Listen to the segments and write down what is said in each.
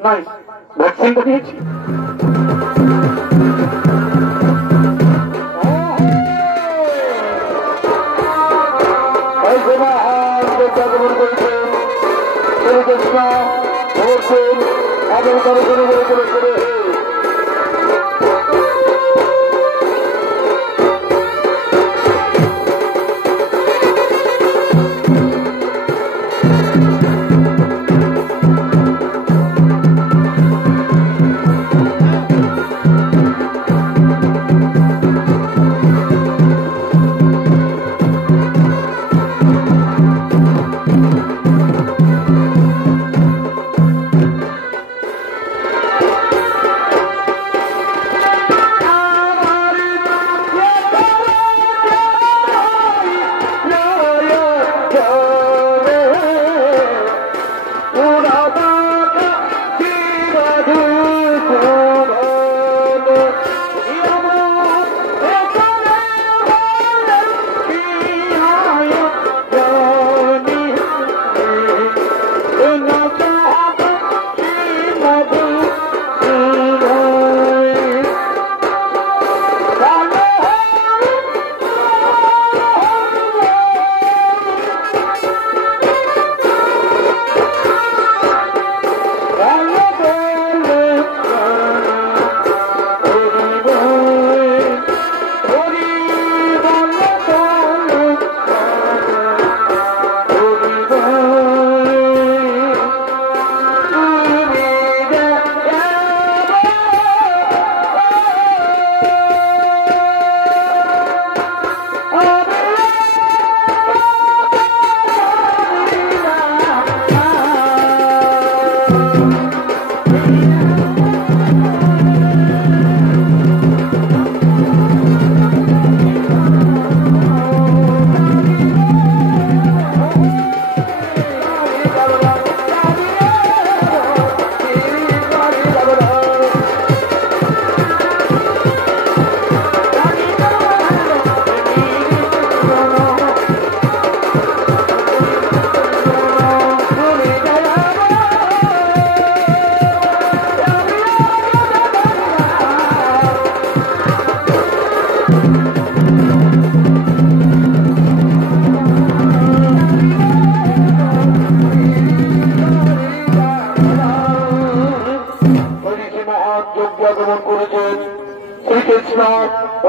Nice. Vaccine to teach.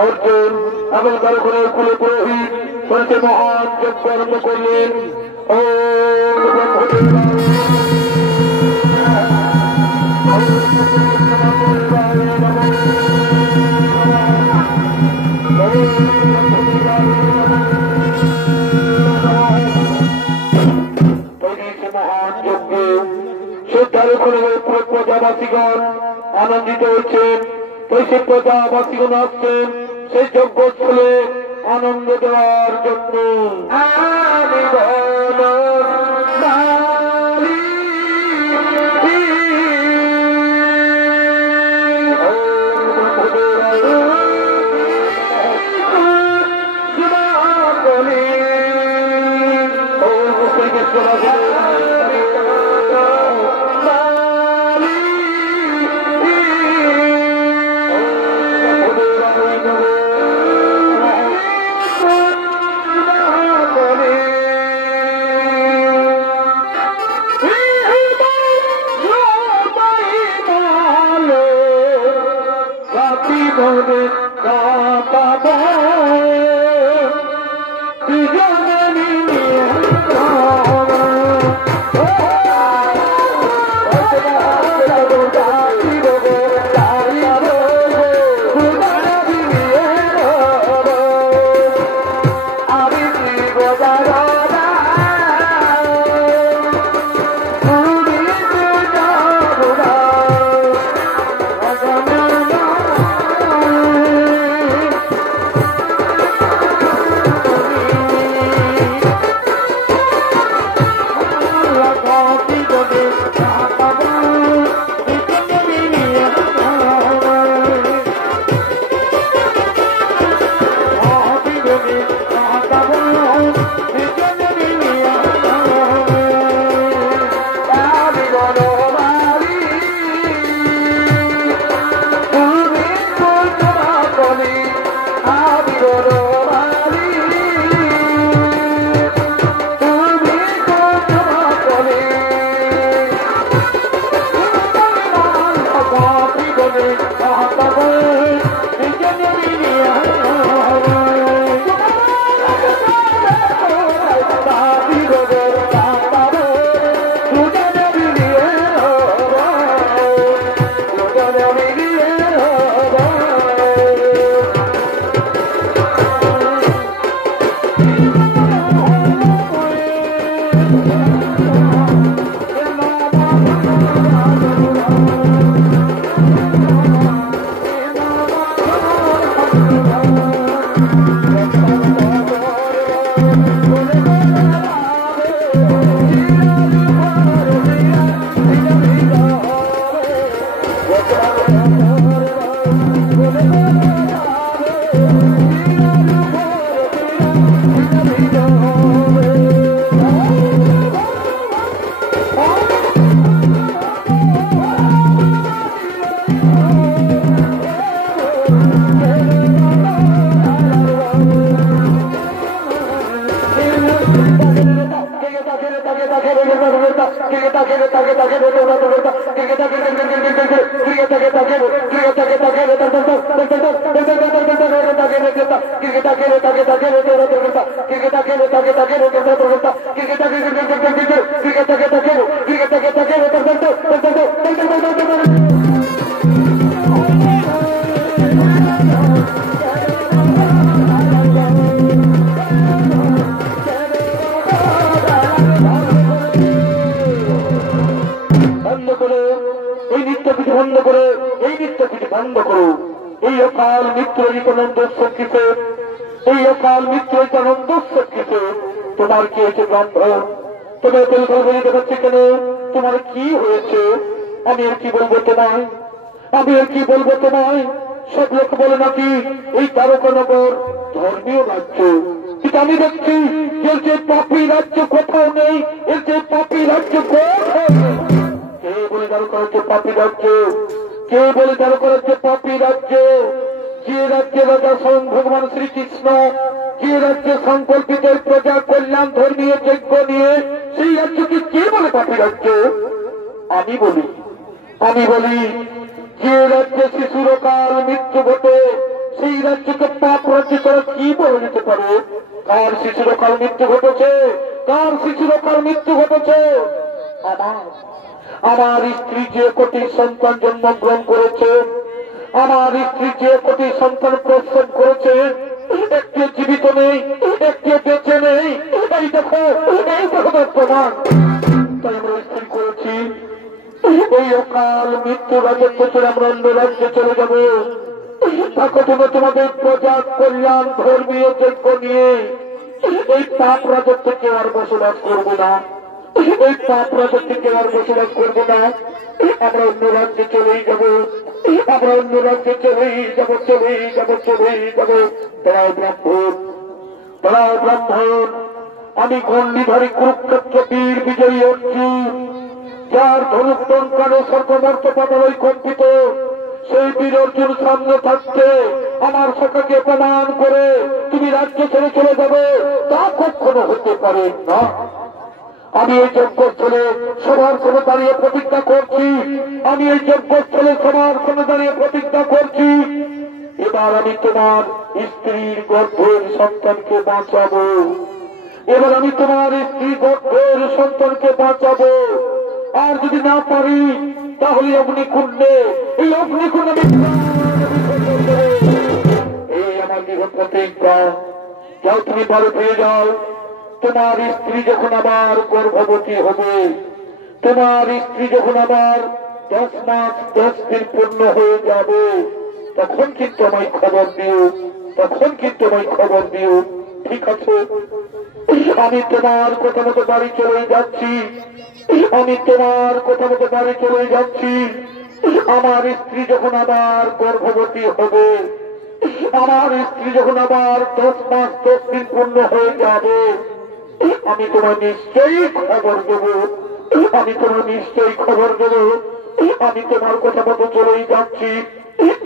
Arjun এবং তার কুলে পুরোহিত বলছে মহান যজ্ঞ আরম্ভ করলেন। মহান যজ্ঞে শ্রদ্ধার করে প্রজাবাসীগণ আনন্দিত হচ্ছেন। সেই প্রজাবাসীগণ আসছেন সেই যজ্ঞস্থলে আনন্দ দেওয়ার জন্য। অকাল মৃত্যু আনন্দ কিসে, এই অকাল মৃত্যু আনন্দ কিসে? তোমার কি হয়েছে ব্রাহ্মণ? তোমার বেলগলবলি দেখাচ্ছে কেন? তোমার কি হয়েছে? আমি আর কি বলবো তোমায়, আমি আর কি বলবো তোমায়? সব লোক বলে নাকি এই দ্বারকানগর ধর্মীয় রাজ্য, কিন্তু আমি দেখছি এর যে পাপী রাজ্য কোথাও নেই, এর যে পাপী রাজ্য কোথাও নেই। কে বলে দ্বারকা রাজ্য পাপী রাজ্য? কে বলে দ্বারকা রাজ্য পাপী রাজ্য? যে রাজ্যে রাজা স্বয়ং ভগবান শ্রীকৃষ্ণ, যে রাজ্যে সংকল্পিত প্রজা কল্যাণ ধর্মীয় যজ্ঞ নিয়ে, সেই রাজ্যকে কে বলে পাপী রাজ্য? আমি বলি যে রাজ্যে শিশুর কাল মৃত্যু ঘটে, সেই রাজ্যকে পাপ রাজ্য তারা কি বলে যেতে পারে? কার শিশুর কাল মৃত্যু ঘটেছে? কার শিশুর কাল মৃত্যু ঘটেছে? আমার স্ত্রী যে কোটি সন্তান জন্মগ্রহণ করেছে, আমার স্ত্রী যে কোটি সন্তান প্রসব করেছে, একটি জীবিত নেই, একটি বেঁচে নেই। এই দেখো তার প্রমাণ। তাই আমরা স্থির করেছি এই অকাল মৃত্যু রাজত্ব ছেড়ে আমরা অন্য রাজ্যে চলে যাব। তাকে তুমি তোমাদের প্রজা কল্যাণ ধর্মীয় যজ্ঞ নিয়ে এই পাপ রাজত্বে কেউ আর বসবাস করবো না, এই পাপ রাজত্বে কেউ আর বসবাস করবো না। আমরা অন্য রাজ্যে চলেই যাব, আমরা অন্য রাজ্যে চলেই যাব, চলেই যাব, চলেই যাব। দাঁড়াও ব্রাহ্মণ, দাঁড়াও ব্রাহ্মণ, আমি গণ্ডিধারী কুরুক্ষেত্র বীর বিজয়ী অর্জুন, যার ধনুক টঙ্কারে সর্বমর্ত পাতালই কম্পিত, সেই বীর অর্জুন সামনে থাকতে আমার সখাকে প্রমাণ করে তুমি রাজ্য ছেড়ে চলে যাবে, তা কখনো হতে পারে না। আমি এই যজ্ঞস্থলে সবার সামনে দাঁড়িয়ে প্রতিজ্ঞা করছি, আমি এই যজ্ঞস্থলে সবার সামনে দাঁড়িয়ে প্রতিজ্ঞা করছি, এবার আমি তোমার স্ত্রীর গর্ভের সন্তানকে বাঁচাবো, এবার আমি তোমার স্ত্রী গর্ভের সন্তানকে বাঁচাবো। আর যদি না পারি তাহলে অগ্নিকুণ্ডে, এই অগ্নিকুণ্ডে এই আমার দৃঢ় প্রতিজ্ঞা। যাও তুমি বাড়ি ফিরে যাও, তোমার স্ত্রী যখন আবার গর্ভবতী হবে, তোমার স্ত্রী যখন আবার 10 মাস 10 দিন পূর্ণ হয়ে যাবে, তখন কিন্তু আমায় খবর দিও, তখন কিন্তু আমায় খবর দিও, ঠিক আছে? আমি তোমার কথা মতো বাড়ি চলে যাচ্ছি, আমি তোমার কথা মতো বাড়ি চলে যাচ্ছি। আমার স্ত্রী যখন আবার গর্ভবতী হবে, আমার স্ত্রী যখন আবার 10 মাস 10 দিন পূর্ণ হয়ে যাবে, আমি তোমার নিশ্চয়ই খবর দেব, আমি তোমার নিশ্চয়ই খবর দেব। আমি তোমার কথা মতো চলেই যাচ্ছি,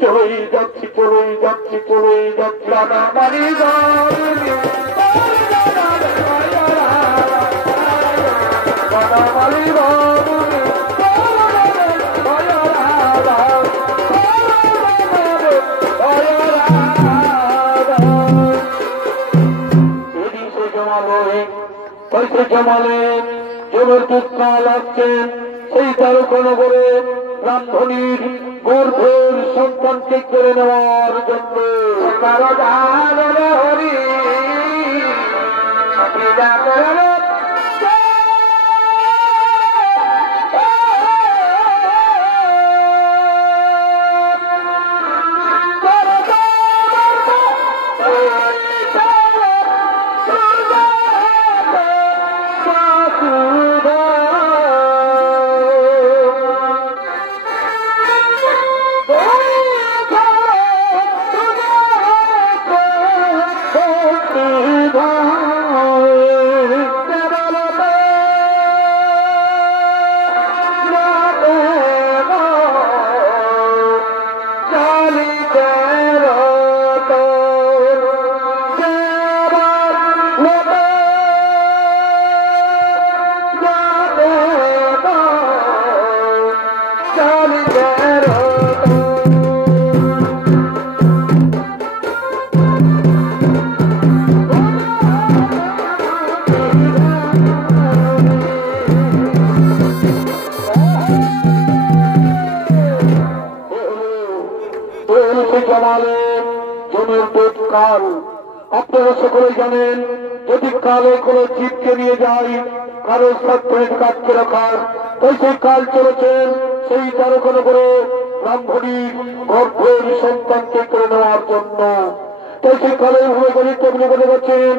চলেই যাচ্ছি, চলেই যাচ্ছি, চলেই যাচ্ছি। জমালে জমের দুষ্কাল আসছে, সেই দ্বারকানগরে ব্রাহ্মণীর গর্ভের সন্তানকে কেড়ে নেওয়ার জন্য হরি আপনারা সকলেই জানেন, যদি কালে কোনো জীবকে নিয়ে যায় কারো সাথে কাটকে রাখার, তাই সেই কাল চলেছেন সেই তারকন করে ব্রাহ্মণীর গর্ভের সন্তানকে করে নেওয়ার জন্য। তাই সেই কালের ভূমি গণিত এগুলো বলে গেছেন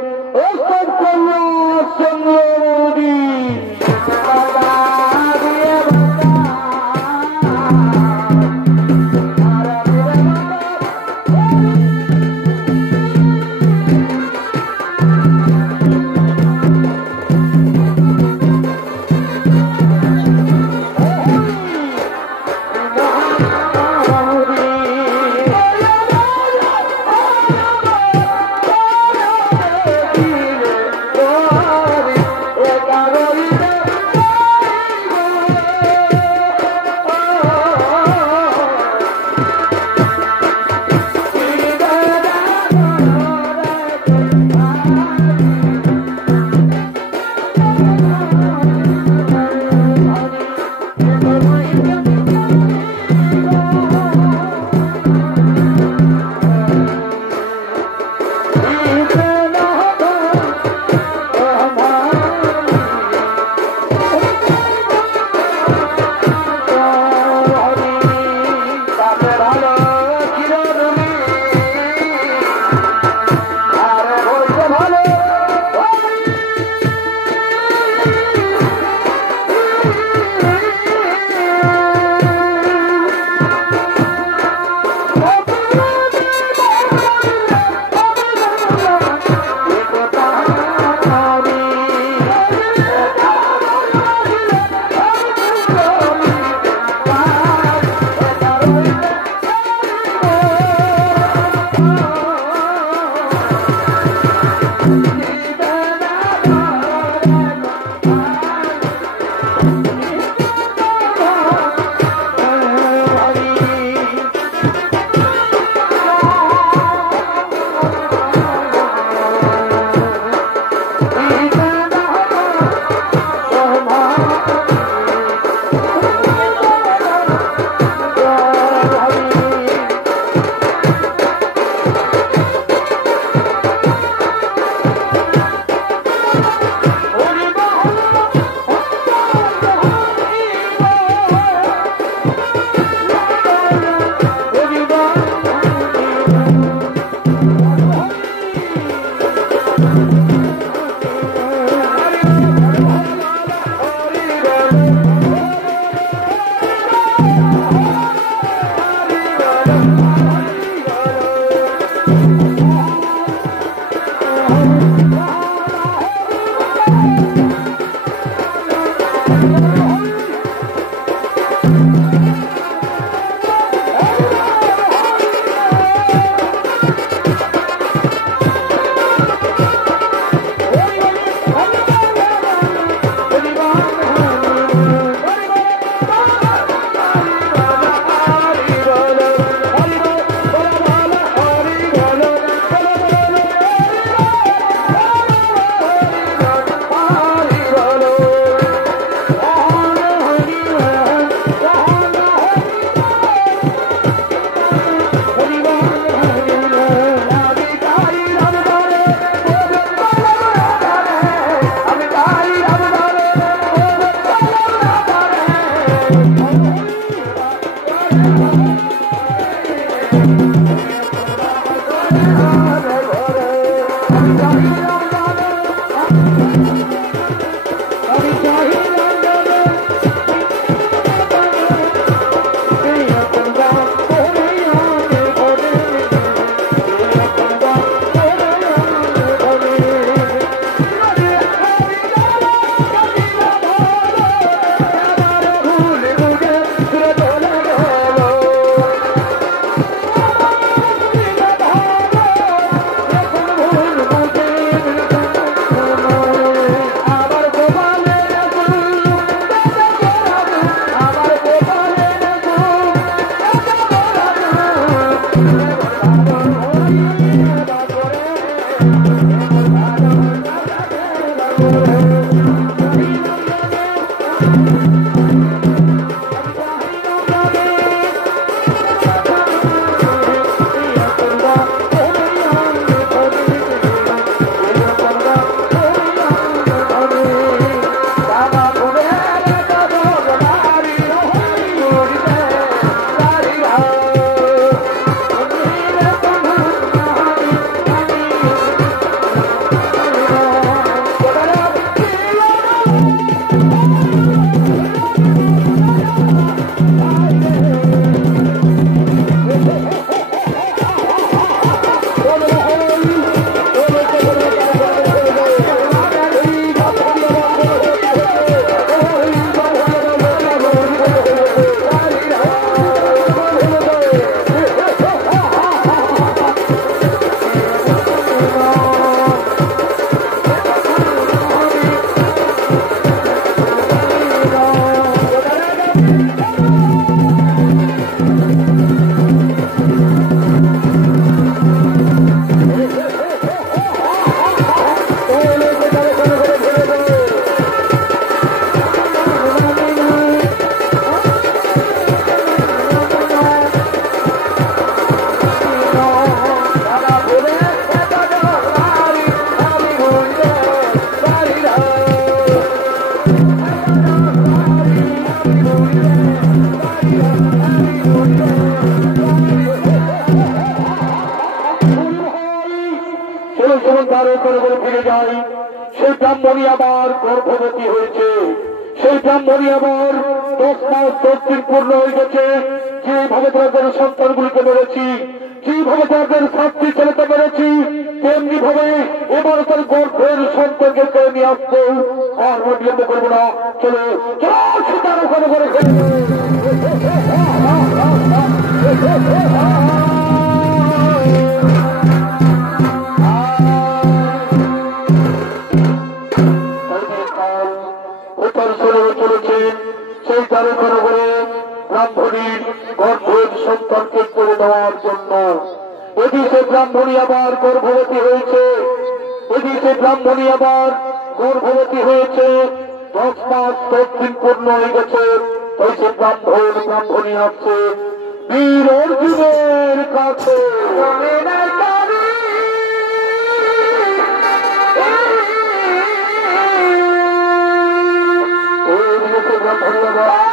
ঘরে ঘরে ফিরে যাই। সেই ব্রাহ্মণী আবার গর্ভবতী হয়েছে, সেই ব্রাহ্মণী আবার 10 মাস 10 দিন পূর্ণ হয়ে গেছে। যেভাবে তাদের সন্তানগুলিকে মেরেছি, যেভাবে তাদের শাস্তি চালাতে পেরেছি, তেমনি ভাবে এবার তার গর্ভের সন্তানকে করে নিয়ে আসবো। আর বিলম্ব করবো না, চলো চলো সীতার ঘরে ঘরে চলেছে। সেই তারে ঘরে ঘরে ব্রাহ্মণীর গর্ভের সন্তানকে করে দেওয়ার জন্য এদিকে ব্রাহ্মণী আবার গর্ভবতী হয়েছে, এদিকে ব্রাহ্মণী আবার গর্ভবতী হয়েছে। 10 মাস 10 দিন পূর্ণ হয়ে গেছে। তাই সে ব্রাহ্মণী আসছে বীর অর্জুনের কাছে। ব্রাহ্মণী আবার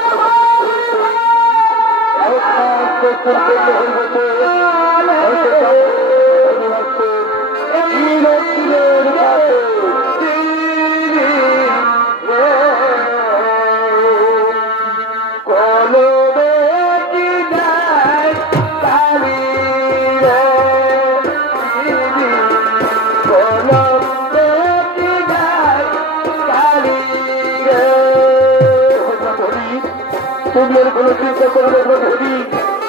তুমি এর কোনো চিন্তা করবে না ধরি,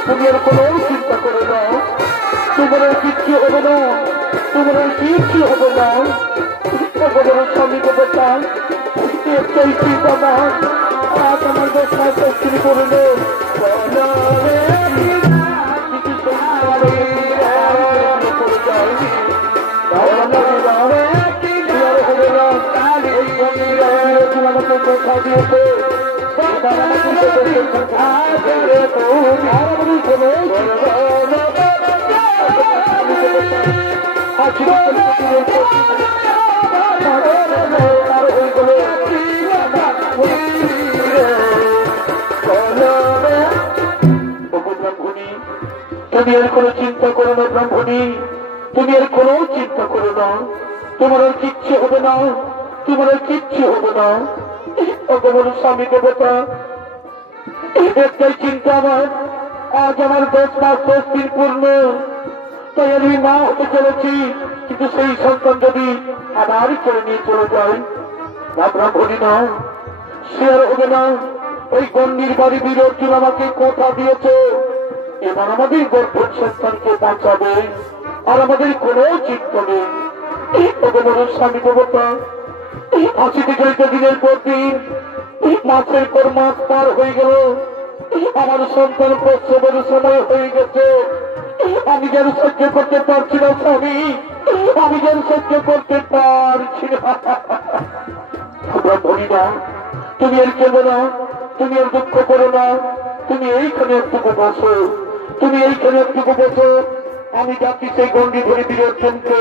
তুমি এর কোনো চিন্তা করে না, তোমার কিচ্ছু হবে না, তোমার কিচ্ছু হবে না। ভগবানের স্বামী দেবতা একটাই চিন্তা না, আজ আমার 10 মাস চাকরি করলো কথা দিয়েছে। তুমি এর কোনো চিন্তা করো না ব্রাহ্মণী, তুমি এর কোনো চিন্তা করো না, তোমার আর কিচ্ছু হবে না, তোমার আর কিচ্ছু হবে না। ভগবান স্বামী দেবতা একটাই চিন্তা আমার, আজ আমার 10 মাস 10 দিন পূর্ণ, তাই আমি মা হতে চলেছি, কিন্তু সেই সন্তান যদি আমারই করে নিয়ে চলে যায়, না ব্রাহ্মণী না, সে আর হবে না। ওই গণ্ডির বাড়ি বীর অর্জুন আমাকে কথা দিয়েছে, এবার আমাদের গর্ভের সন্তানকে বাঁচাবে, আর আমাদের কোনো চিন্তা নেই। ভগবানের স্বামী দেবতা আসিতে চলতে দিনের পর দিন, মাসের পর মাস পার হয়ে গেল, আমার সন্তান প্রসবের সময় হয়ে গেছে। আমি যেন সহ্য করতে পারছি না স্বামী, আমি যেন সহ্য করতে পারছি না। ব্রাহ্মণী না, তুমি এর কেঁদো না, তুমি এর দুঃখ করো না, তুমি এইখানে একটুকু বসো, তুমি এইখানে একটুকু বসো। আমি ডাকি সেই গণ্ডিধারী বীর অর্জুনকে,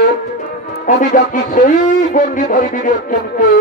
আমি ডাকি সেই গণ্ডিধারী বীর অর্জুনকে।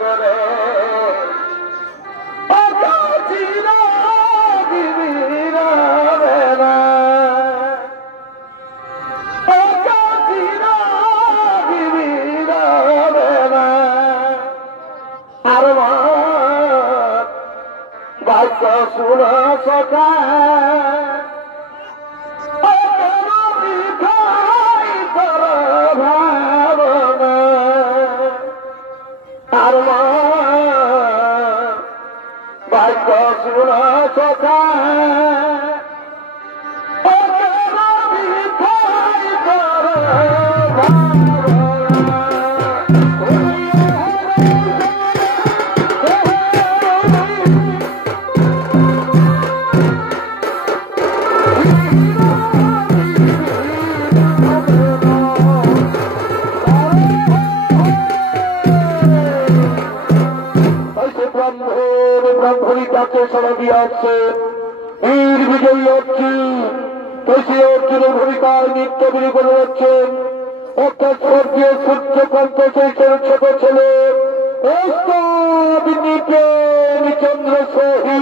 করে শোনা সকা আর মা ভাগ্য শোনা সকা ব্রাহ্মণিকাকে সারা দিয়ে আসছে বীর বিজয়ী অর্জুন তুলসী অর্জুনের ভূমিকায় নৃত্যগুলি করে যাচ্ছেন অর্থাৎ স্বর্গীয় সূর্যকান্ত সেই ছোট ছেলে চন্দ্র সহি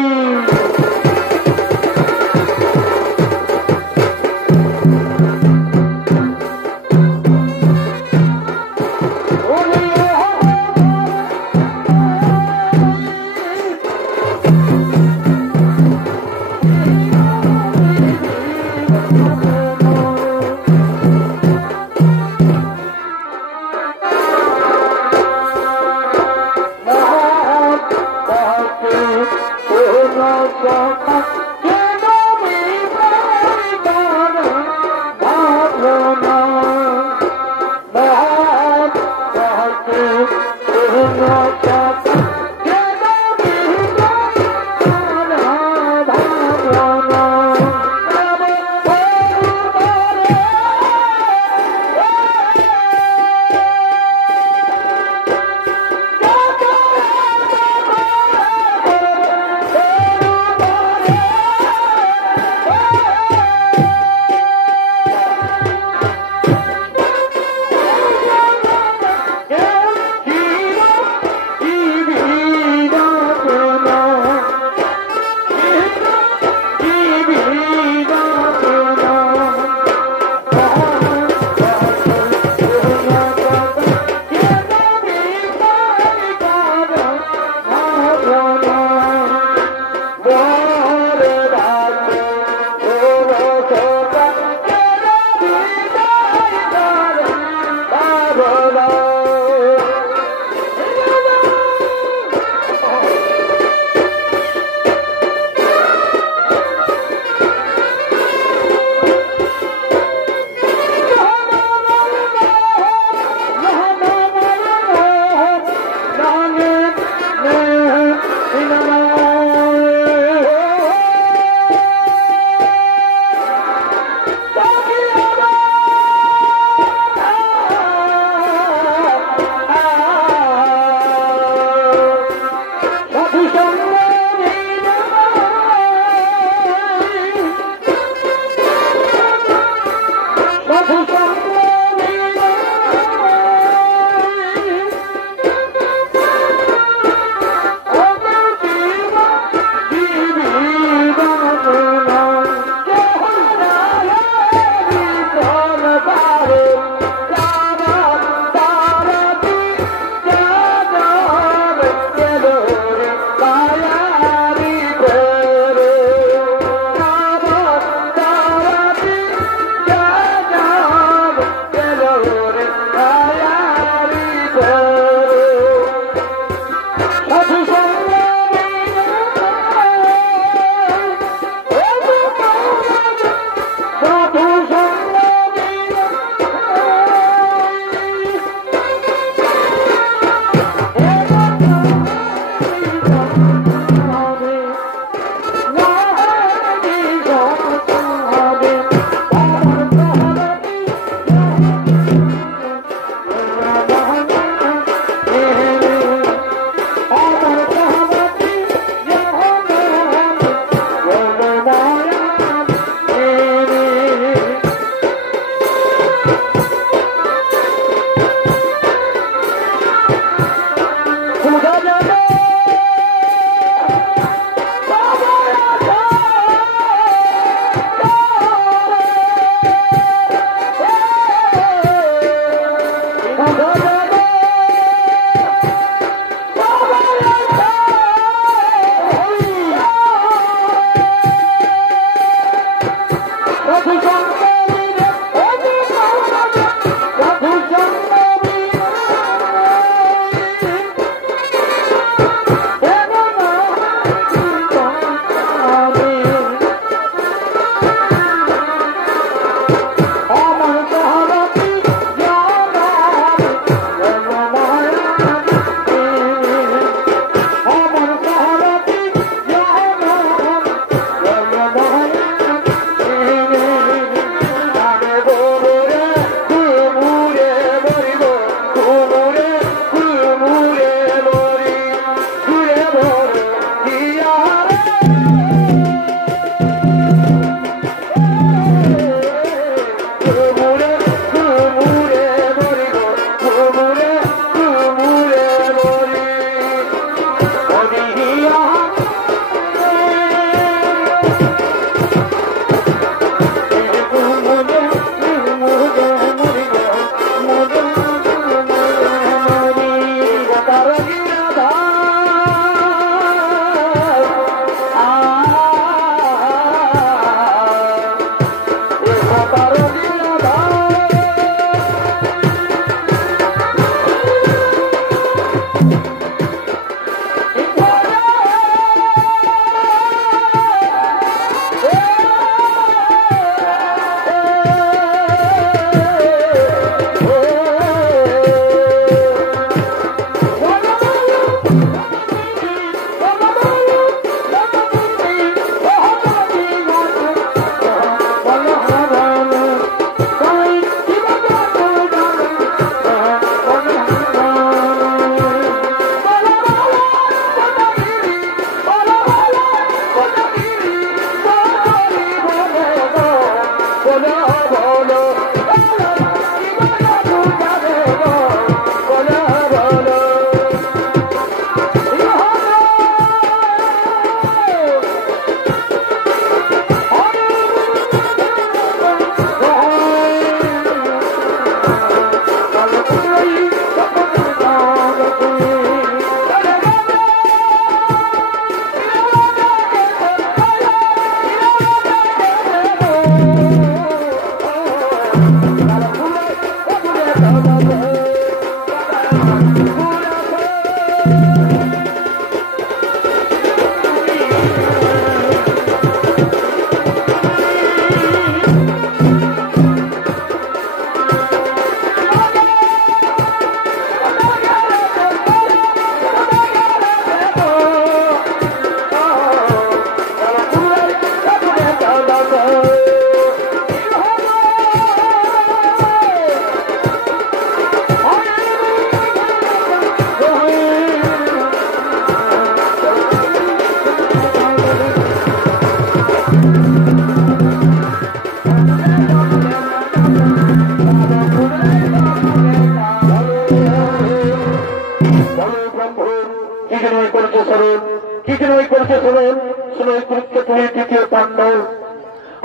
শুনে করতে তুমি তৃতীয় পাণ্ডব।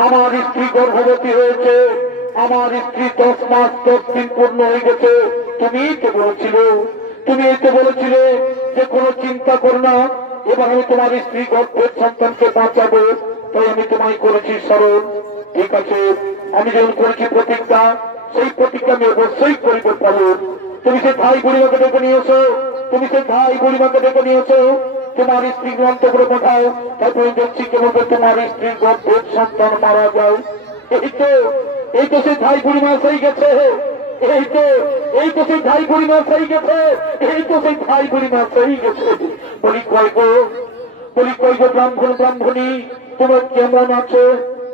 আমার স্ত্রী গর্ভবতী হয়েছে, আমার স্ত্রী 10 মাস 10 দিন পূর্ণ হয়ে গেছে। তুমি তো বলেছিলে যে কোনো চিন্তা করো না, এবার আমি তোমার স্ত্রী গর্ভের সন্তানকে বাঁচাবো, তাই আমি তোমায় করেছি স্মরণ। ঠিক আছে, আমি যখন করেছি প্রতিজ্ঞা, সেই প্রতিজ্ঞা আমি অবশ্যই করিব পালন। তুমি সে ভাই বুড়িমাকে ডেকে নিয়েছো, তোমার স্ত্রী গ্রন্থ করে পাঠাও, তারপরে দেখছি কেমন তোমার স্ত্রীর গর্ভের সন্তান মারা যায়। এই তো সেই ভাই বুড়িমা সেই গেছে, এই তো সেই ভাই বুড়িমা সেই গেছে। বলি কয় গো ব্রাহ্মণী, তোমার কেমন আছে?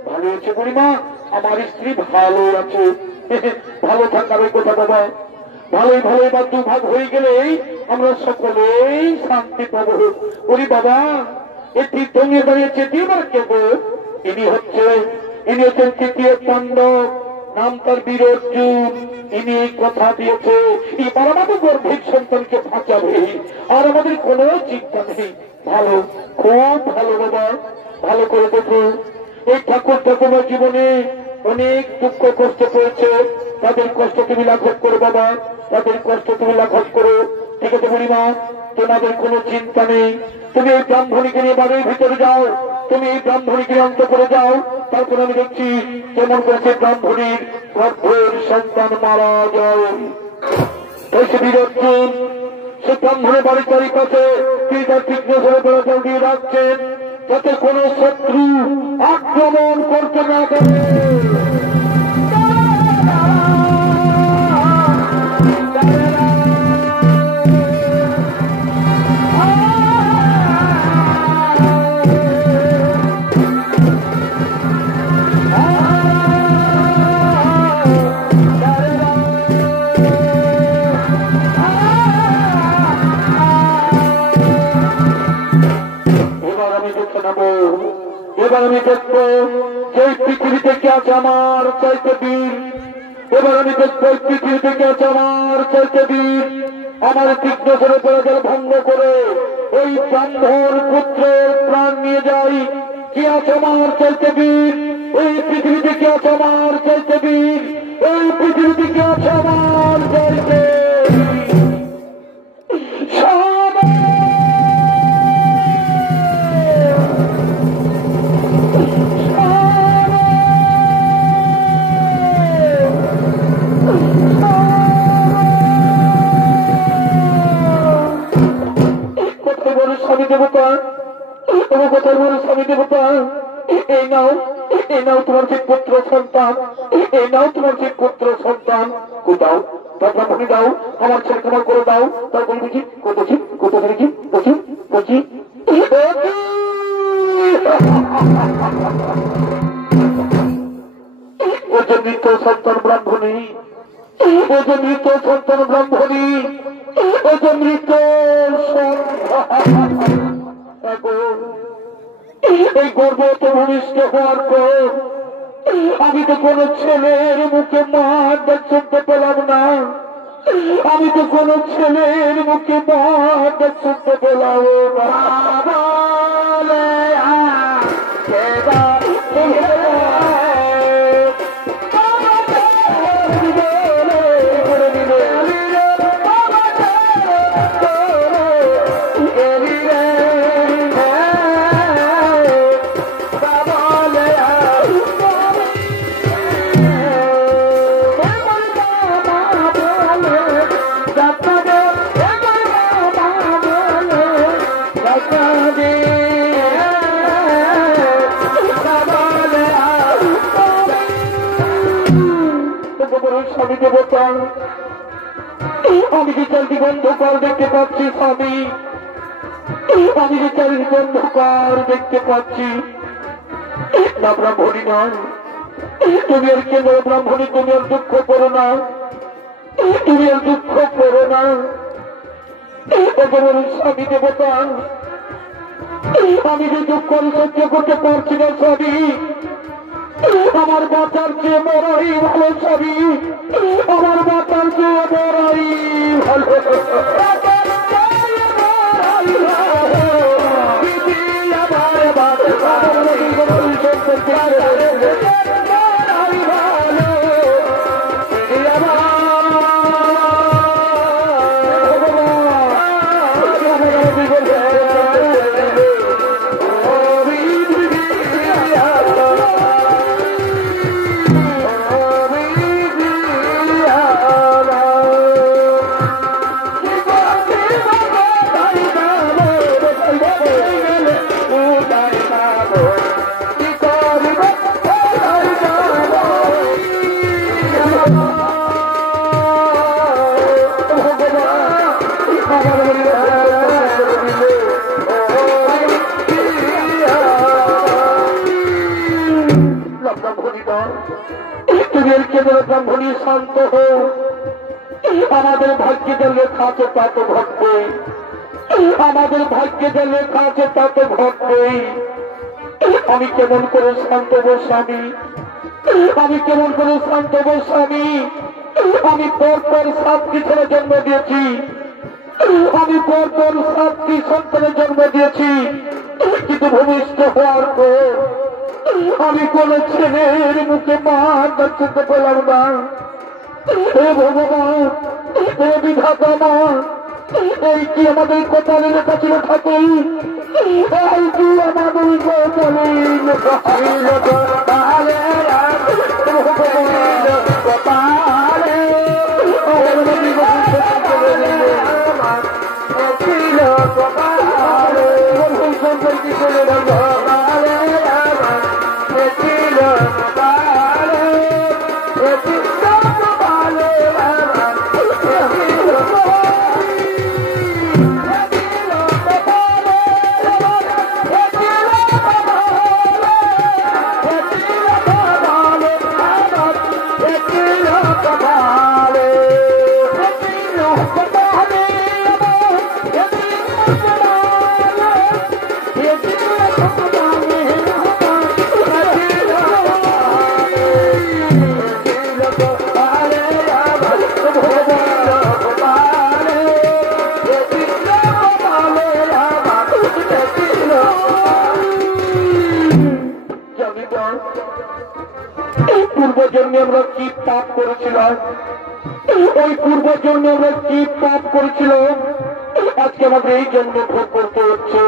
ভালো আছে বুড়িমা, আমার স্ত্রী ভালো আছে। ভালো থাকার কথা বাবা, ভালোই বা দুভাগ হয়ে গেলেই আমরা সকলেই শান্তি পাবো। বলি বাবা, এটি দঙে দাঁড়িয়েছে দিবার কে গো? ইনি হচ্ছেন তৃতীয় পাণ্ডব, নাম তার বীর অর্জুন। ইনি এই কথা দিয়েছে এবার আমাদের গর্ভের সন্তানকে বাঁচাবে, আর আমাদের কোনো চিন্তা নেই। ভালো, খুব ভালো বাবা, ভালো করে দেখো। এই ঠাকুর ঠাকুমার জীবনে অনেক দুঃখ কষ্ট পেয়েছে, তাদের কষ্ট তুমি লাঘব করো বাবা, তাদের কষ্ট তুমি লাঘব করো। ঠিক আছে বুড়িমা, তোমাদের কোনো চিন্তা নেই। তুমি এই ব্রাহ্মণীকে নিয়ে বাড়ির ভিতরে যাও, তুমি এই ব্রাহ্মণীকে অন্ত করে যাও। তারপর আমি দেখছি কেমন করেছে ব্রাহ্মণীর গর্ভের সন্তান মারা যায়। তাই সে বীর অর্জুন সে ব্রাহ্মণের বাড়ির চারিপাশে তিনি তার তীক্ষ্ণ বেড়াচাল দিয়ে রাখছেন, যাতে কোনো শত্রু আক্রমণ করতে না পারে। এবার আমি দেখবো সেই পৃথিবীতে কে আছে আমার চাইতে বীর। এবার আমি দেখবো পৃথিবীতে কে আছে আমার চাইতে বীর। আমার তীক্ষ্ণ করে বেড়াজাল ভঙ্গ করে ওই ব্রাহ্মণ পুত্রের প্রাণ নিয়ে যাই। কে আছে আমার চাইতে বীর? এই পৃথিবীতে কে আছে আমার চাইতে বীর? এই পৃথিবীতে কে আছে আমার চাইতে? স্বামী দেবতা, তোমার কোথায় বলো স্বামী দেবতা? এই নাও তোমার যে পুত্র সন্তান, এই নাও তোমার যে পুত্র সন্তান। কোথাও তার ব্রাহ্মণী দাও, আমার ছেলে তোমার করে দাও। তার বলবি কি করছি ও যে মৃত সন্তান ব্রাহ্মণী, ও যে মৃত সন্তান ব্রাহ্মণী, ও যে মৃত এই গর্ব তো ভূমিষ্ঠ হওয়ার পর আমি তো কোন ছেলের মুখে মার শুনতে পেলাম না। আমি তো কোন ছেলের মুখে মার শুনতে পেলাম না। আমি যে চারিদিক অন্ধকার দেখতে পাচ্ছি স্বামী, আমি যে চারিদিক অন্ধকার দেখতে পাচ্ছি। না ব্রাহ্মণী নয়, তুমি আর কেন ব্রাহ্মণী, তুমি আর দুঃখ করো না, তুমি আর দুঃখ করো না। স্বামী দেবতা, আমি যে দুঃখ সহ্য করতে পারছি না স্বামী, আমার বাঁচার চেয়ে মরাই ভালো স্বামী, আমার বাঁচার চেয়ে মরাই ভালো। আমার ব্রাহ্মণী শান্ত হো, আমাদের ভাগ্যে যে লেখা আছে তা তো ঘটবে, আমাদের ভাগ্যে যে লেখা আছে তা তো ঘটবেই। আমি কেমন করে শান্ত স্বামী, আমি কেমন করে শান্ত স্বামী? আমি পরপর 7টি ছেলে জন্ম দিয়েছি, আমি পরপর 7টি সন্তানের জন্ম দিয়েছি, কিন্তু ভূমিষ্ঠ হওয়ার পর আমি কোন ছেলের মুখে মা দেখতে পেলাম না। হে ভগবান, হে বিধাতা মা, এই কি আমাদের কপালে লেখা ছিল ঠাকুর? এই কি আমাদের কপালে লেখা ছিল কপালে? সম্পর্কে চলে গেল পূর্বজন্মে আমরা কি পাপ করেছিলাম, ওই পূর্বজন্মে আমরা কি পাপ করেছিলাম, আজকে আমাদের এই জন্মে ভোগ করতে হচ্ছে,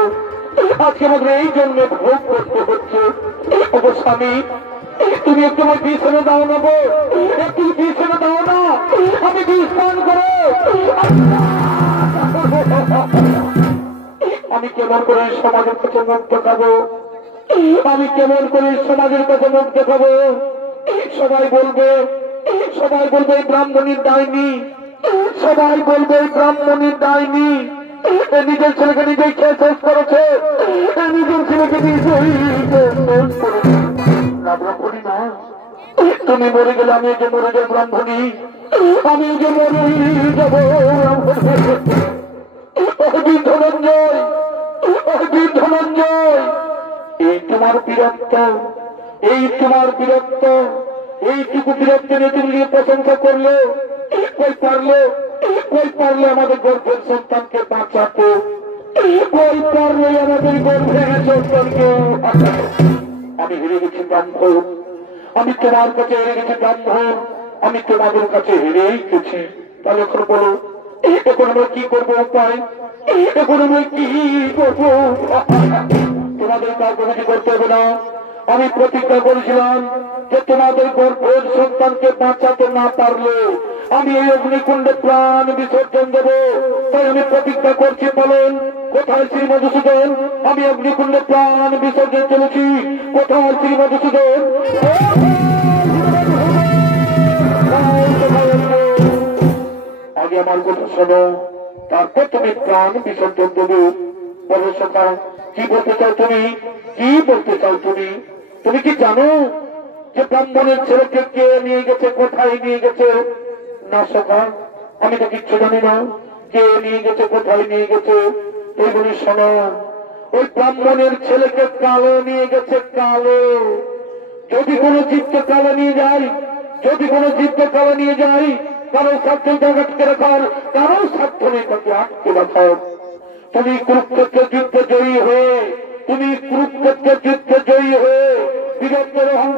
আজকে আমাদের এই জন্মে ভোগ করতে হচ্ছে। ওগো স্বামী, তুমি একটু আমার বিষ এনে দাও না গো, একটু বিষ এনে দাও না, আমি বিষ পান করো। আমি কেমন করে সমাজের কাছে মুখ দেখাবো, আমি কেমন করে সমাজের কাছে মুখ দেখাবো? সবাই বলবে, সবাই বলবে ব্রাহ্মণীর ডাইনি, সবাই বলবে ব্রাহ্মণীর ডাইনি, নিজের ছেলেকে নিজেই খেয়ে শেষ করেছে, নিজের ছেলেকে নিজেই শেষ করেছে। না ব্রাহ্মণী না, তুমি মরে গেলে আমি যে মরে যাবো ব্রাহ্মণী, আমি যে মরে যাব। ধনঞ্জয়, ধনঞ্জয়, এই তোমার বীরত্ব, এই তোমার বীরত্ব, এইটুকু বীরত্ব নিয়ে তুমি প্রশংসা করলে, কই পারলে, কই পারলে আমাদের গর্ভের সন্তানকে বাঁচাতে, কই পারলে আমাদের গর্ভের সন্তানকে। আমি হেরে গেছি ব্রাহ্মণ, আমি তোমার কাছে হেরে গেছি ব্রাহ্মণ, আমি তোমাদের কাছে হেরেই গেছি। তাহলে এখন বলো, এখন আমরা কি করবো উপায়, এখন আমরা কি করবো? তোমাদের কাউকে কিছু করতে হবে না। আমি প্রতিজ্ঞা করেছিলাম যে তোমাদের গর্ভের সন্তানকে বাঁচাতে না পারলে আমি এই অগ্নিকুণ্ডে প্রাণ বিসর্জন দেব। তাই আমি প্রতিজ্ঞা করছি, বলেন কোথায় শ্রী মধুসূদন? আমি অগ্নিকুণ্ডে প্রাণ বিসর্জন চলেছি। কোথায় শ্রী মধুসূদন? আগে আমার কথা শোনো, তারপর তুমি প্রাণ বিসর্জন দেবে। বলো সখা, কি বলতে চাও তুমি? কি বলতে চাও তুমি? তুমি কি জানো যে ব্রাহ্মণের ছেলেকে কে নিয়ে গেছে, কোথায় নিয়ে গেছে? না সখা, আমি তো কিচ্ছু জানি না, কে নিয়ে গেছে, কোথায় নিয়ে গেছে। এই বলি শোনো, ওই ব্রাহ্মণের ছেলেকে কালো নিয়ে গেছে, কালো। যদি কোনো জীবকে কালো নিয়ে যায়, যদি কোনো জীবকে কালো নিয়ে যায়, কারো স্বার্থ আটকে রাখার, কারো স্বার্থ নেই তাকে আটকে রাখার। তুমি কুরুক্ষেত্রের যুদ্ধে জয়ী হয়ে, তুমি কুরুক্ষেত্রের যুদ্ধে জয়ী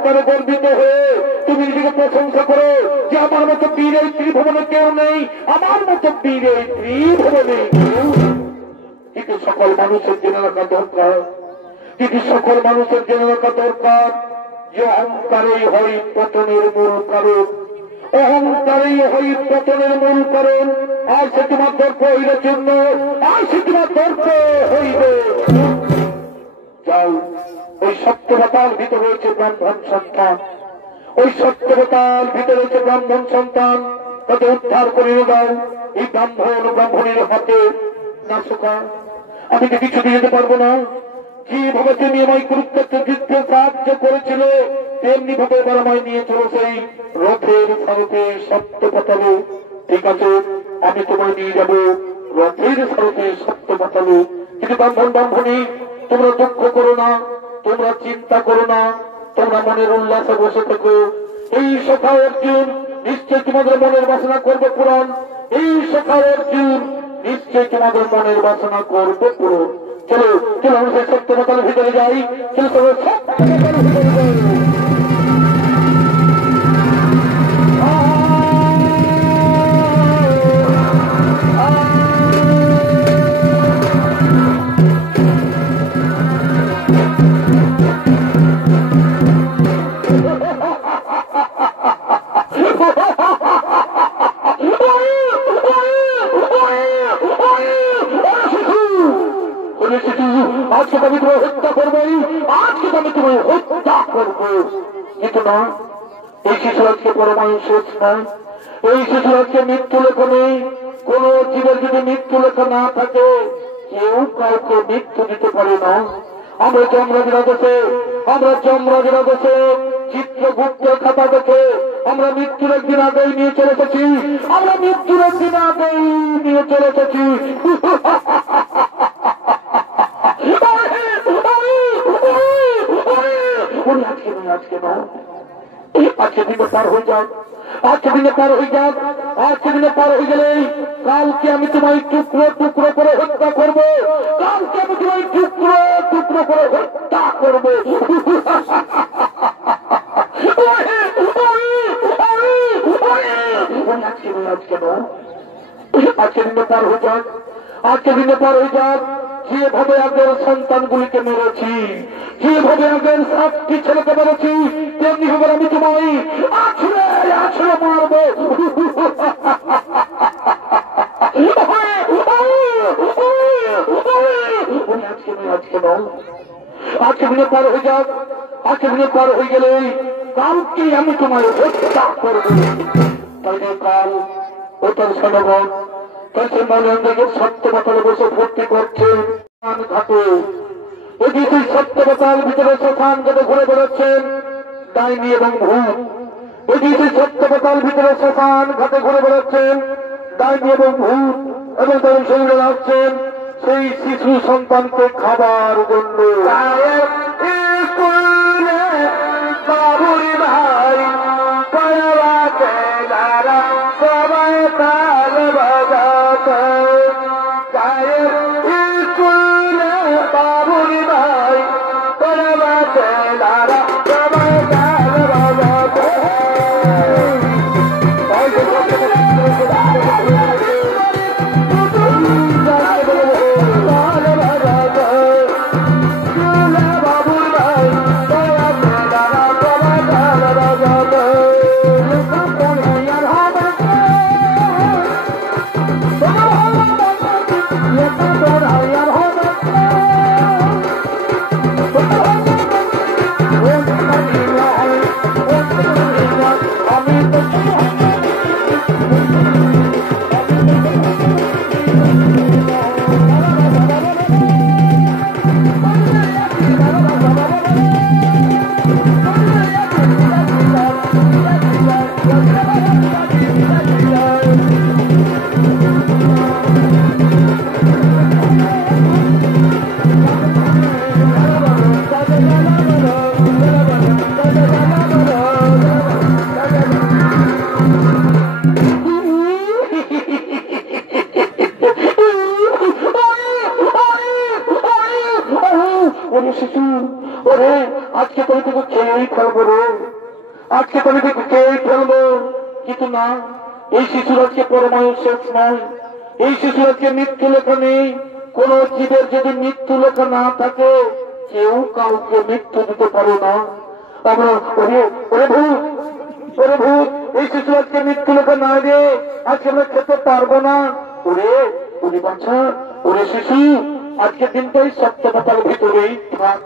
অহংকারে গর্বিত হয়ে তুমি নিজেকে প্রশংসা করো যে আমার মতো বীর এই ত্রিভুবনে কেউ নেই, আমার মতো বীর এই ত্রিভুবনে কেউ। কিন্তু সকল মানুষের জেনে রাখা দরকার, কিন্তু সকল মানুষের জেনে রাখা দরকার যে অহংকারেই হয় পতনের মূল কারণ, অহংকারেই হয় পতনের মূল কারণ। আর সে তোমার দর্প হইলে জন্য, আর সে তোমার দর্প হইবে। যাও, ওই সত্যবতার ভিতরে রয়েছে ব্রাহ্মণ সন্তান, ওই সত্যবতার ভিতরে রয়েছে ব্রাহ্মণ সন্তান, তাকে উদ্ধার করে দাও এই ব্রাহ্মণ ব্রাহ্মণের হাতে। না শোকা, আমি তো কিছু দিয়ে যেতে পারবো না। যেভাবে তুমি আমায় কুরুক্ষেত্রের যুদ্ধে সাহায্য করেছিল, তেমনি ভাবে এবার আমায় নিয়ে চলো সেই রথের সারথে সত্যপতালে। ঠিক আছে, আমি তোমায় নিয়ে যাবো রথের সারথে সত্যপতালে। কিন্তু ব্রাহ্মণ ব্রাহ্মণী, তোমরা দুঃখ করো না, তোমরা চিন্তা করো না, তোমরা মনের উল্লাসে বসে থেকো। এই সখা অর্জুন নিশ্চয় তোমাদের মনের বাসনা করবে পূরণ, এই সখা অর্জুন নিশ্চয় তোমাদের মনের বাসনা করবে পূরণ। চলো চলো, আমরা সেই সত্যপতালের ভিতরে যাই। চলো চলো, সত্যপতালের ভিতরে যাই। আজকে আমি তোমায় হত্যা করবোই, আজকে আমি তোমায় হত্যা করবো। কিন্তু না, এই শিশু আজকে পরমায়ু শেষ নয়, এই শিশু আজকে মৃত্যু লেখা নেই। কোন জীবের যদি মৃত্যু লেখা না থাকে, কেউ কাউকে মৃত্যু দিতে পারে না। আমরা যমরাজের দেশে, আমরা যমরাজের দেশে চিত্রগুপ্তের খাতা দেখে আমরা মৃত্যুর একদিন আগেই নিয়ে চলে এসেছি, আমরা মৃত্যুর একদিন আগেই নিয়ে চলে এসেছি। আজকে নয়, আজকে দিনে পার হয়ে যাক, আজকে দিনে পার হয়ে যাক, আজকে দিনে পার হয়ে গেলেই কালকে আমি তোমায় টুকরো টুকরো করে হত্যা করবো, কালকে আমি তোমায় টুকরো টুকরো করে হত্যা করবো। আজকে নয়, আজকে দিনে পার হয়ে যাক, আজকে দিনে পার হয়ে যাক। যেভাবে আগের সন্তানগুলিকে মেরেছি, যেভাবে আগের 7টি ছেলেকে মেরেছি, তেমনি ভাবে আমি তোমায় আছড়ে আছড়ে মারবো। আজকে নয়, আজকে দিনে পার হয়ে যাক, আজকে দিনে পার হয়ে গেলে কালকে আমি তোমায় হত্যা করবো। তাই কাল ও তার সনগণ তাকে মনে থেকে সত্যবতালে বসে ভর্তি করছে ঘাটে। এদিকে সত্যবতাল ভিতরে শ্মশান ঘাটে ঘুরে বেড়াচ্ছেন ডাইনি এবং ভূত। এদিকে সত্যবতাল ভিতরে শ্মশান ঘাটে ঘুরে বেড়াচ্ছেন ডাইনি এবং ভূত, এবং তাদের সঙ্গে আসছেন সেই শিশু সন্তানকে খাবার জন্য। বাবুরি ভাই সবাই তাল বাজাতে স্কুলে বাবুরি ভাই বাজাতে দাঁড়া সবাই তাল বাজাতে। আজকে তুমি তোকে খেয়েই ফেলবো রে, আজকে তুমি তোকে খেয়েই ফেলবো। কিন্তু না, এই শিশুর আজকে পরমায়ু শেষ নয়, এই শিশুর আজকে মৃত্যু লেখা নেই। কোন জীবের যদি মৃত্যু লেখা না থাকে কেউ কাউকে মৃত্যু দিতে পারে না। আমরা ওরে ভূত, এই শিশু আজকে মৃত্যু লেখা না রে, আজকে আমরা খেতে পারবো না। ওরে বাচ্চা, ওরে শিশু, আজকের দিনটাই সপ্তপাতার ভিতরেই থাক,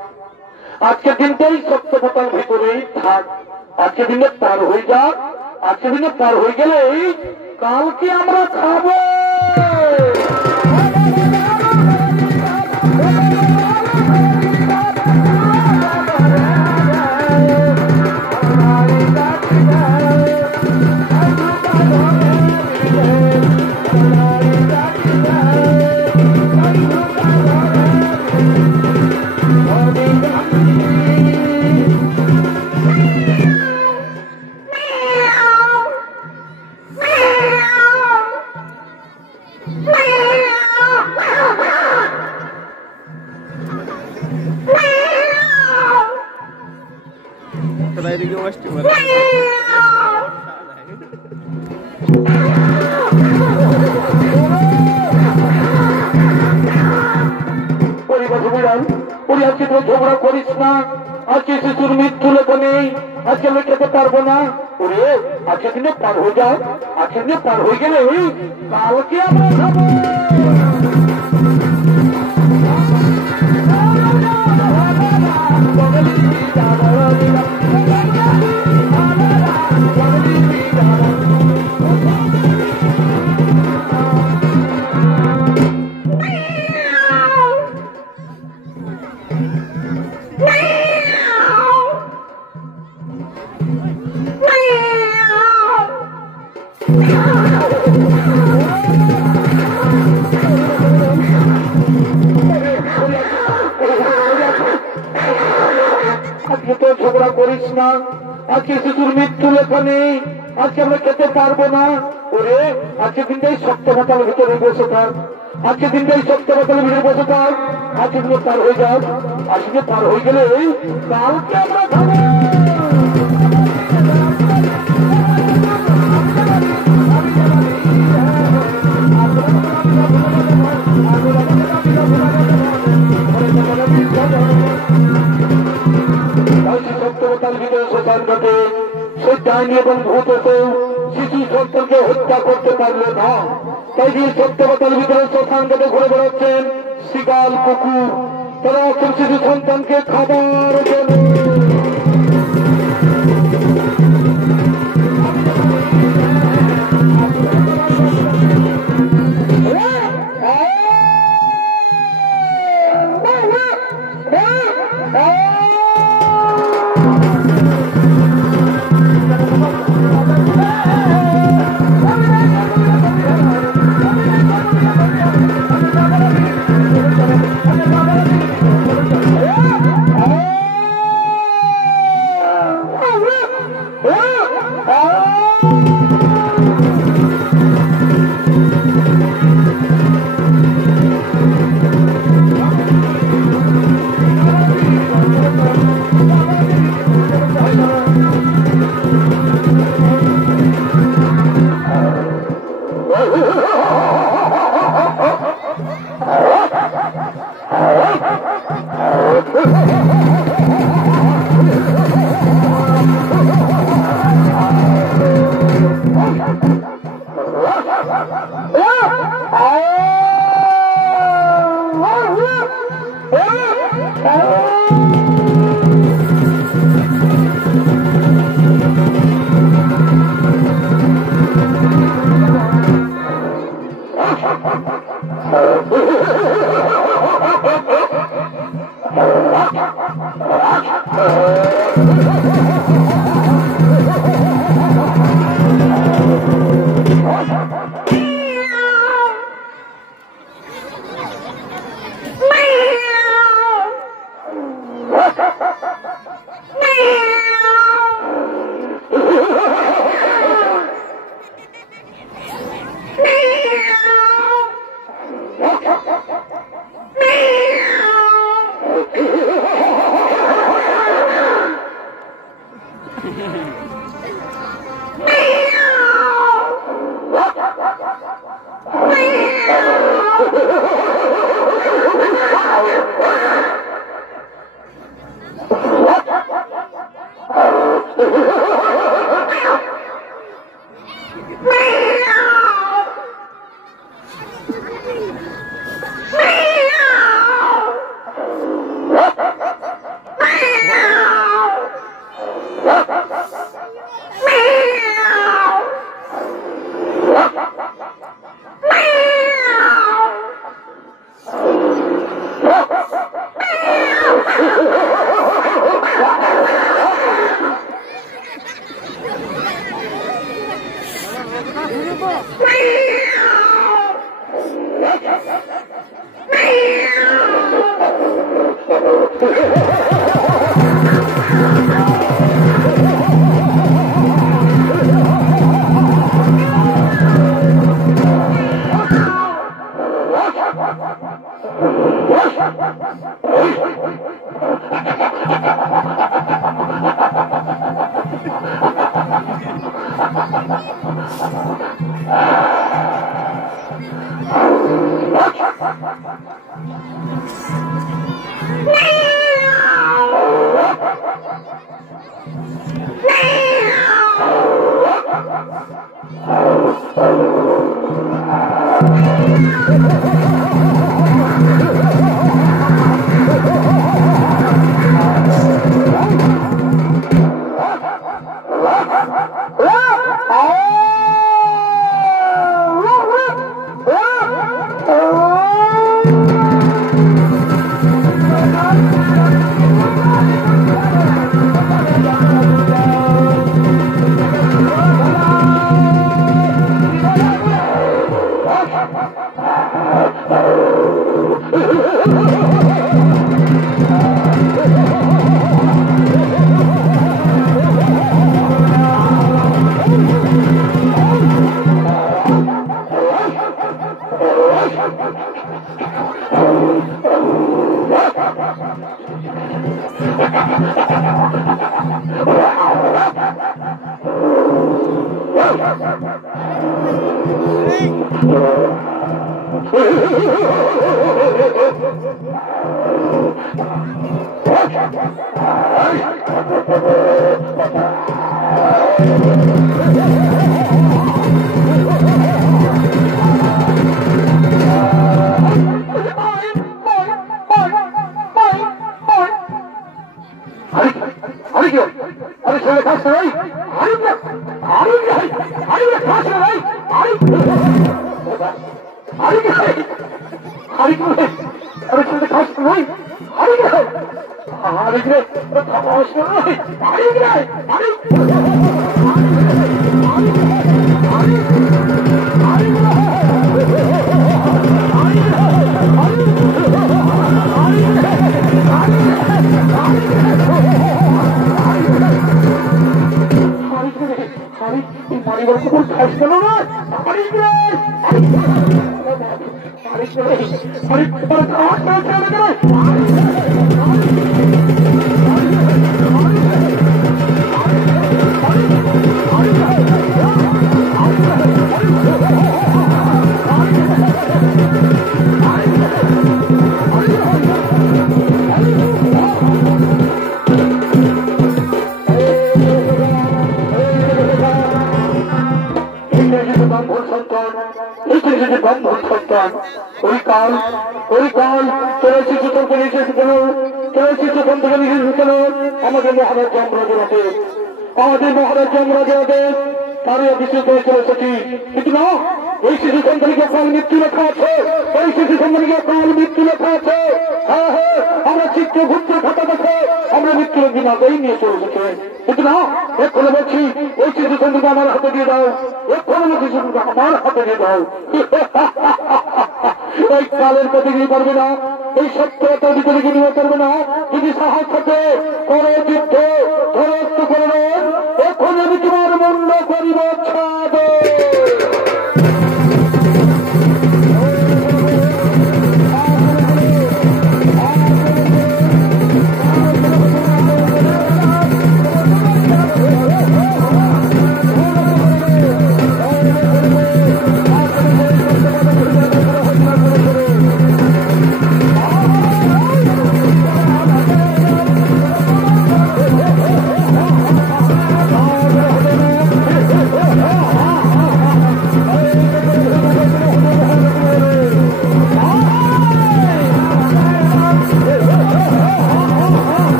আজকের দিনটাই সপ্তপাতার ভিতরেই থাক। আজকের দিনে পার হয়ে যাক, আজকের দিনে পার হয়ে গেলে কালকে আমরা খাবো। ঝগড়া করিস না, আজকে শিশুর মৃত্যু লেখা নেই, আজকে আমি খেতে পারবো না। ওরে আজকে দিনে পার হয়ে যাও, আজকে দিনে পার হয়ে গেলে কালকে আমরা খাবো। ঝগড়া করিস না, আজকে শিশুর মৃত্যু লেখা নেই, আজকে আমরা খেতে পারবো না। ওরে আজকে দিনটাই সপ্তপাতার ভিতরে বসে থাক, আজকে দিনটাই সপ্তপাতার ভিতরে বসে থাক, আজকে দিনে পার হয়ে যাক, আজকে পার হয়ে গেলে কালকে আমরা খাবো। এবং ভূত এসে শিশু সন্তানকে হত্যা করতে পারলে না, তাই যে সত্যবতার ভিতরে শ্মশান ঘাটে ঘুরে বেড়াচ্ছেন শিকাল কুকুর, তারা আসছেন শিশু সন্তানকে খাবার জন্য।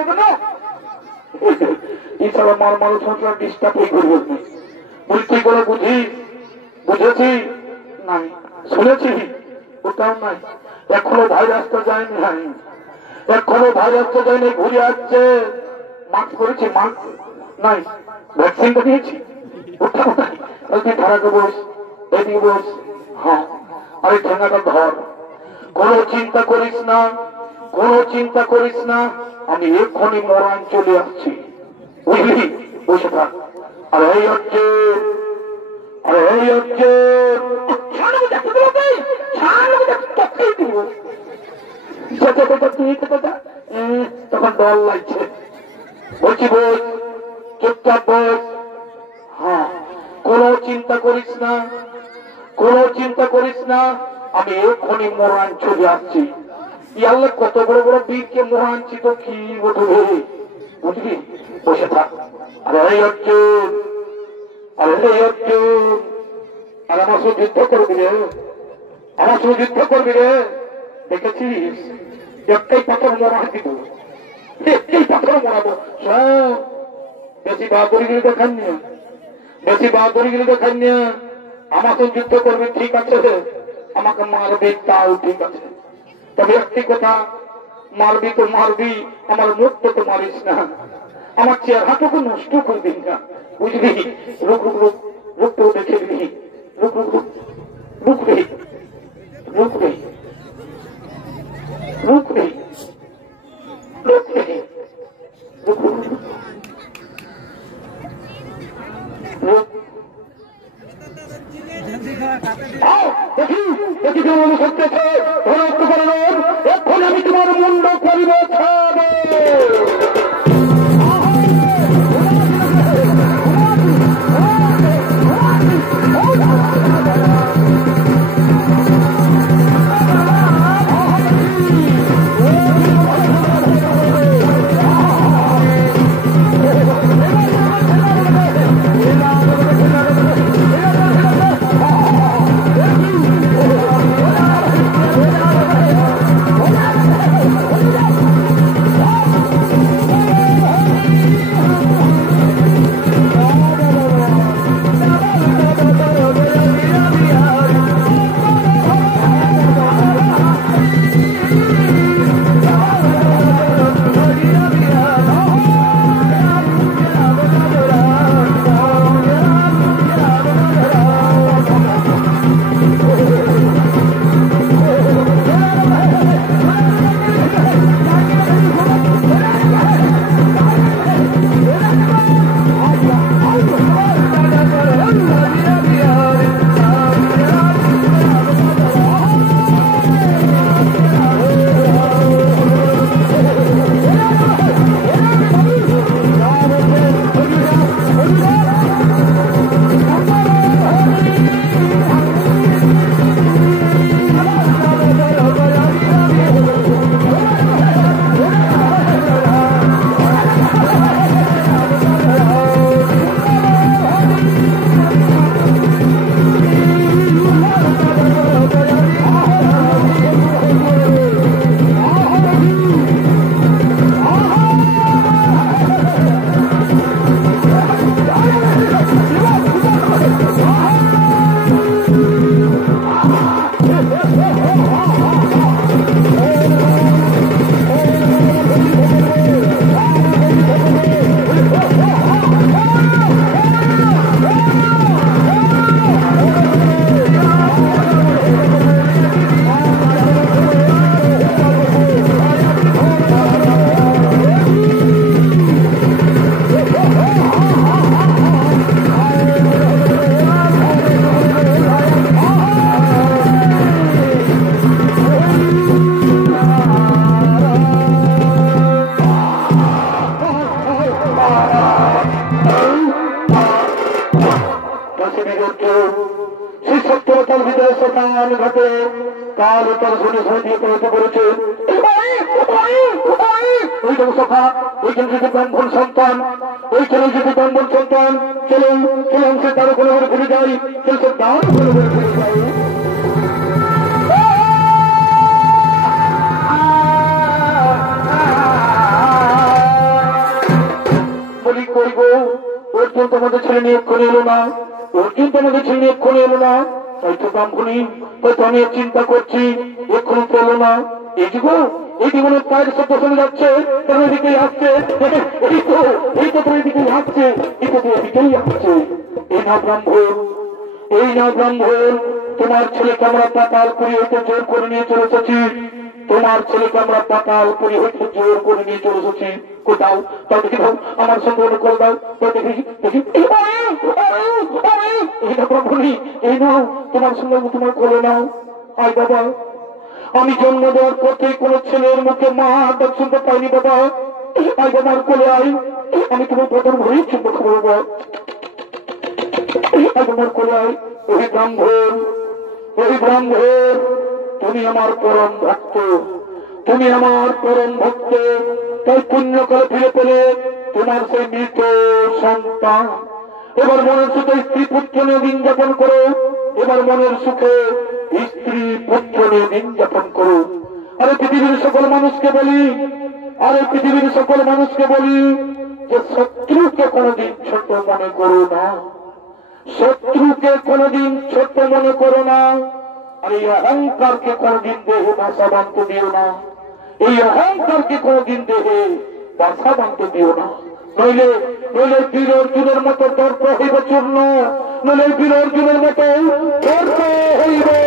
ছেড়ে দেবো এছাড়া মার মানুষ সংসার ডিস্টার্বই করবো বলি তুই করে বুঝেছি নাই শুনেছি ওটাও নাই এখনো ভাইরাসটা যায়নি এখনো ভাইরাসটা যায়নি ঘুরে আসছে মাস্ক করেছি মাস্ক নাই ভ্যাকসিনটা নিয়েছি ওটাও নাই তুই ধারাকে বস এদিকে বস হ্যাঁ আরে ঠেঙ্গাটা ধর কোনো চিন্তা করিস না আমি এক্ষুনি মরান চলে আসছি বুঝলি বসে থাক আর এই হচ্ছে তখন ডর লাগছে বলছি বস চুপচাপ বস হ্যাঁ কোনো চিন্তা করিস না আমি এক্ষুনি মরান চলে আসছি আল্লাহ কত বড় বড় বীরকে মরানছি তো কি উঠবে বুঝলি বসে থাক আর অর্জুন আর আমার সঙ্গে যুদ্ধ করবি রে দেখেছিস একটাই পাথর মরা দিব একটাই পাথর মরাবো সব বেশি বাহাদুরিগুলি দেখান নিয়ে আমার সঙ্গে যুদ্ধ করবি ঠিক আছে আমাকে মারবি তাও ঠিক আছে তবে একটি কথা মারবি তো মারবি আমার মুখটা তো মারিস না আমার চেহারাটুকু নষ্ট করবি না বুঝলি রূপটাও দেখে নিবি দেখি কেমন করতেছে এখন আমি তোমার মুন্ড করিব ছাড়ে ব্রাহ্মণ সন্তান ওইখানে যদি ব্রাহ্মণ সন্তান চলুন চলুন সে তার কোনো ঘুরে যাই চলছে তার কোনো ঘুরে যাই অর্জুন তোমাদের ছেলে নিয়ে এক্ষুনি এলো না, অর্জুন তোমাদের ছেলে নিয়ে এক্ষুনি এলো না, তাই তো ব্রাহ্মণী, তাই তো আমি চিন্তা করছি এক্ষুনি তো এলো না। এই জীবনের পায়ের শব্দ শুনে যাচ্ছে, তোর এদিকেই আসছে, এই তো তোর এদিকেই আসছে, এই তো তোর এদিকেই আসছে। এই না ব্রাহ্মণ, এই না ব্রাহ্মণ, তোমার ছেলেকে আমরা পাতাল করি হইতে জোর করে নিয়ে চলে এসেছি, তোমার ছেলেকে আমরা পাতাল করি হইতে জোর করে নিয়ে চলে এসেছি। কোথাও তাও দেখি দাও, আমার সঙ্গে অনেক করে দাও, দেখি দেখি এই না ব্রাহ্মণী, এই নাও তোমার সঙ্গে তোমার করে নাও। আয় বাবা, আমি জন্ম দেওয়ার পর থেকে কোন ছেলের মুখে মা ডাক শুনতে পাইনি বাবা। আয় বাবার কোলে আয়, আমি তোমার বদর ভরেই চুম্বক খাবো বাবা। আয় বাবার কোলে আয়। ওই ব্রাহ্মণ, ওই ব্রাহ্মণ, তুমি আমার পরম ভক্ত, তুমি আমার পরম ভক্ত। তাই পুণ্য করে ফিরে পেলে তোমার সেই মৃত সন্তান এবার মনের সুখে স্ত্রী পুত্র নিয়ে দিন যাপন করো, এবার মনের সুখে স্ত্রী পুত্র নিয়ে দিন যাপন করো। আরে পৃথিবীর সকল মানুষকে বলি, আরে পৃথিবীর সকল মানুষকে বলি যে শত্রুকে কোনদিন ছোট মনে করো না, শত্রুকে কোনদিন ছোট মনে করো না। আর এই অহংকারকে কোনদিন দেহে বাসা বাঁধতে দিও না, এই অহংকারকে কোনদিন দেহে বাসা বাঁধতে দিও না। নইলে নইলে বীর অর্জুনের মতো দর্প হইবে চূর্ণ, নইলে বীর অর্জুনের মতো দর্প হইবে